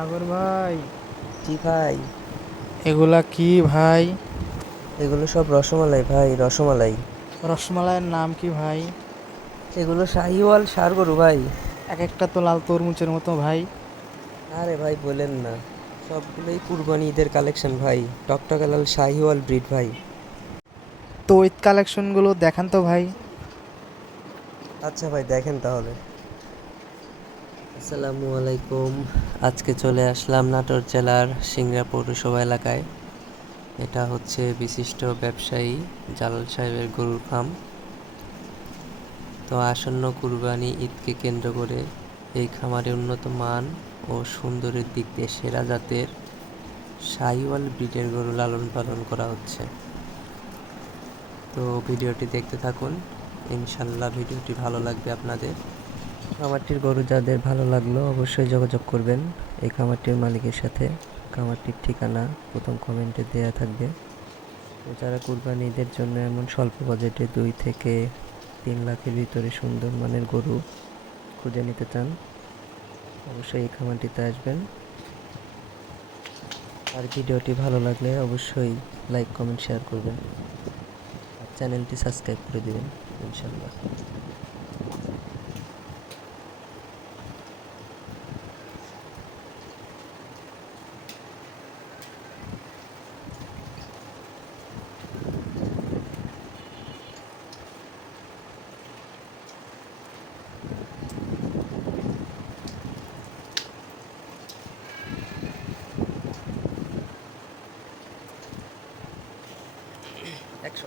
সাগর ভাই। জি ভাই। এগুলা কি ভাই? এগুলো সব রসমালাই ভাই রসমালাই। রসমালাইয়ের নাম কি ভাই? এগুলো শাহিওয়াল সার গরু ভাই। এক একটা তো লাল তরমুজের মতো ভাই। আরে ভাই বলেন না। সবগুলোই কুরবানি ঈদের কালেকশন ভাই। টকটকে লাল শাহিওয়াল ব্রিড ভাই। তো ঈদ কালেকশনগুলো দেখান তো ভাই। আচ্ছা ভাই দেখেন তাহলে। আসসালামু আলাইকুম। আজকে চলে আসলাম নাটোর জেলার সিংড়া পৌরসভা এলাকায়। এটা হচ্ছে বিশিষ্ট ব্যবসায়ী জালাল সাহেবের গরুর ফার্ম। তো আসন্ন কুরবানি ঈদকে কেন্দ্র করে এই খামারে উন্নত মান ও সুন্দরের দিক দিয়ে সেরা জাতের শাহিওয়াল ব্রিডের গরু লালন পালন করা হচ্ছে। তো ভিডিওটি দেখতে থাকুন। ইনশাল্লাহ ভিডিওটি ভালো লাগবে আপনাদের। খামারটির গরু যাদের ভালো লাগল অবশ্যই যোগাযোগ করবেন। এই খামারটির মালিকের সাথে। খামারটির ঠিকানা প্রথম কমেন্টে দেওয়া থাকবে। তো যারা কুরবানি ঈদের জন্য এমন স্বল্প বাজেটে দুই থেকে তিন লাখের ভিতরে সুন্দর মানের গরু খুঁজে নিতে চান, অবশ্যই এই খামারটিতে আসবেন। আর ভিডিওটি ভালো লাগলে অবশ্যই লাইক, কমেন্ট, শেয়ার করবেন। আর চ্যানেলটি সাবস্ক্রাইব করে দেবেন ইনশাল্লাহ একশো